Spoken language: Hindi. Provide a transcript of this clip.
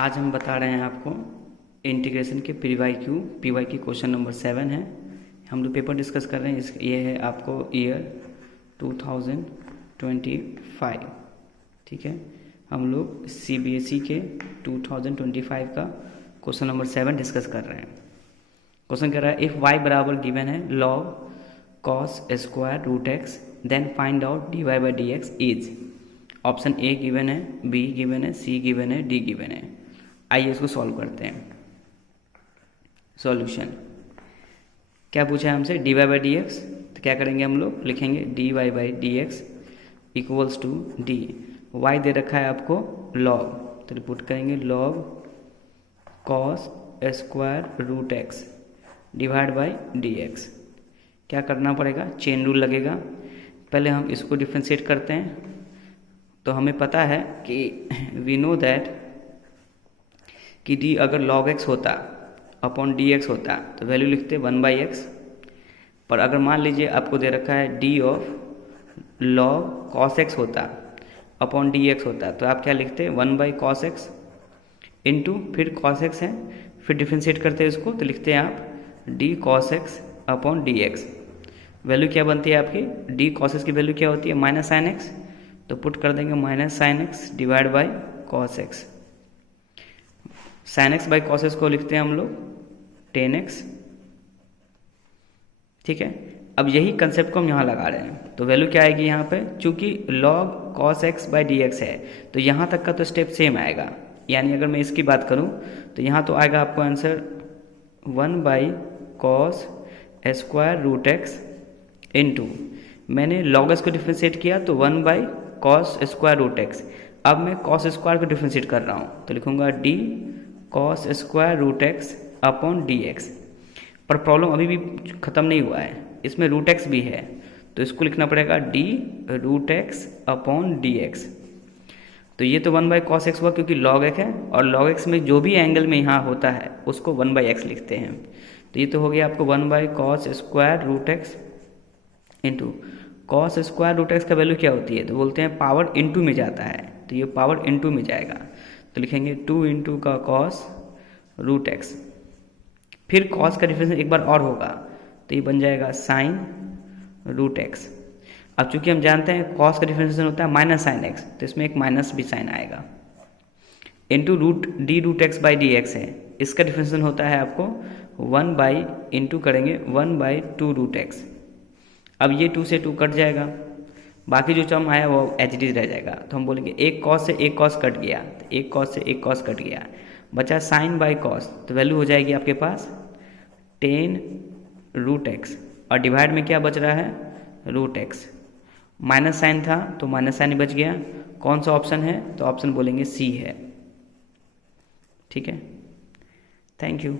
आज हम बता रहे हैं आपको इंटीग्रेशन के पीवाई की क्वेश्चन नंबर 7 है। हम लोग पेपर डिस्कस कर रहे हैं। ये है आपको ईयर 2025, ठीक है। हम लोग सीबीएसई के 2025 का क्वेश्चन नंबर 7 डिस्कस कर रहे हैं। क्वेश्चन कह रहा है इफ़ y बराबर गिवन है log cos square root x then find out dy by d x is. Option A given है, बी गिवन है, सी गिवन है, डी गिवन है। आइए इसको सॉल्व करते हैं। सॉल्यूशन क्या पूछा है हमसे, d y by d x. तो क्या करेंगे हम लोग, लिखेंगे d y by d x equals to d. Y दे रखा है आपको लॉग, तो रिपोर्ट करेंगे log cos square root x divide by d x. क्या करना पड़ेगा, चेन रूल लगेगा। पहले हम इसको डिफ्रेंशिएट करते हैं। तो हमें पता है कि वी नो दैट कि डी अगर log x होता अपॉन डी एक्स होता तो वैल्यू लिखते 1/x। पर अगर मान लीजिए आपको दे रखा है D of log cos x होता अपॉन डी एक्स होता तो आप क्या लिखते 1/cos x इंटू फिर cos x है, फिर डिफ्रेंशिएट करते हैं इसको तो लिखते हैं आप D cos x upon d x. Value क्या बनती है आपकी, डी cos x की वैल्यू क्या होती है माइनस साइन एक्स, तो पुट कर देंगे minus sine x divide by cos x. Sine x by cos x को लिखते हैं हम लोग 10x, ठीक है। अब यही कंसेप्ट को हम यहाँ लगा रहे हैं तो वैल्यू क्या आएगी यहाँ पे, चूंकि log cos x by d x है तो यहाँ तक का तो स्टेप सेम आएगा। यानी अगर मैं इसकी बात करूँ तो यहाँ तो आएगा आपको answer 1/cos square root x into मैंने log x को डिफ्रेंशिएट किया तो 1/cos स्क्वायर रूट एक्स। अब मैं cos स्क्वायर को डिफ्रेंशिएट कर रहा हूँ तो लिखूंगा d cos square root x upon d x. पर प्रॉब्लम अभी भी ख़त्म नहीं हुआ है, इसमें रूट एक्स भी है तो इसको लिखना पड़ेगा d root x upon d x. तो ये तो 1/cos x हुआ क्योंकि log x है, और log x में जो भी एंगल में यहाँ होता है उसको 1/x लिखते हैं। तो ये तो हो गया आपको 1/cos square root x into cos square root x का वैल्यू क्या होती है, तो बोलते हैं पावर इनटू में जाता है, तो ये पावर इनटू में जाएगा तो लिखेंगे 2 इंटू का कॉस रूट एक्स। फिर कॉस का डिफरेंस एक बार और होगा तो ये बन जाएगा साइन रूट एक्स। अब चूंकि हम जानते हैं कॉस का डिफरेंशिएशन होता है माइनस साइन एक्स तो इसमें एक माइनस भी साइन आएगा into root x by d x है, इसका डिफरेंशिएशन होता है आपको 1 बाई इंटू करेंगे 1/2 रूट एक्स। अब ये 2 से 2 कट जाएगा, बाकी जो टर्म आया वो एच डी रह जाएगा। तो हम बोलेंगे एक कॉस से एक कॉस कट गया, तो एक कॉस से एक कॉस कट गया, बचा साइन बाई कॉस। तो वैल्यू हो जाएगी आपके पास 10 रूट एक्स, और डिवाइड में क्या बच रहा है रूट एक्स। माइनस साइन था तो माइनस साइन बच गया। कौन सा ऑप्शन है, तो ऑप्शन बोलेंगे सी है, ठीक है। Thank you.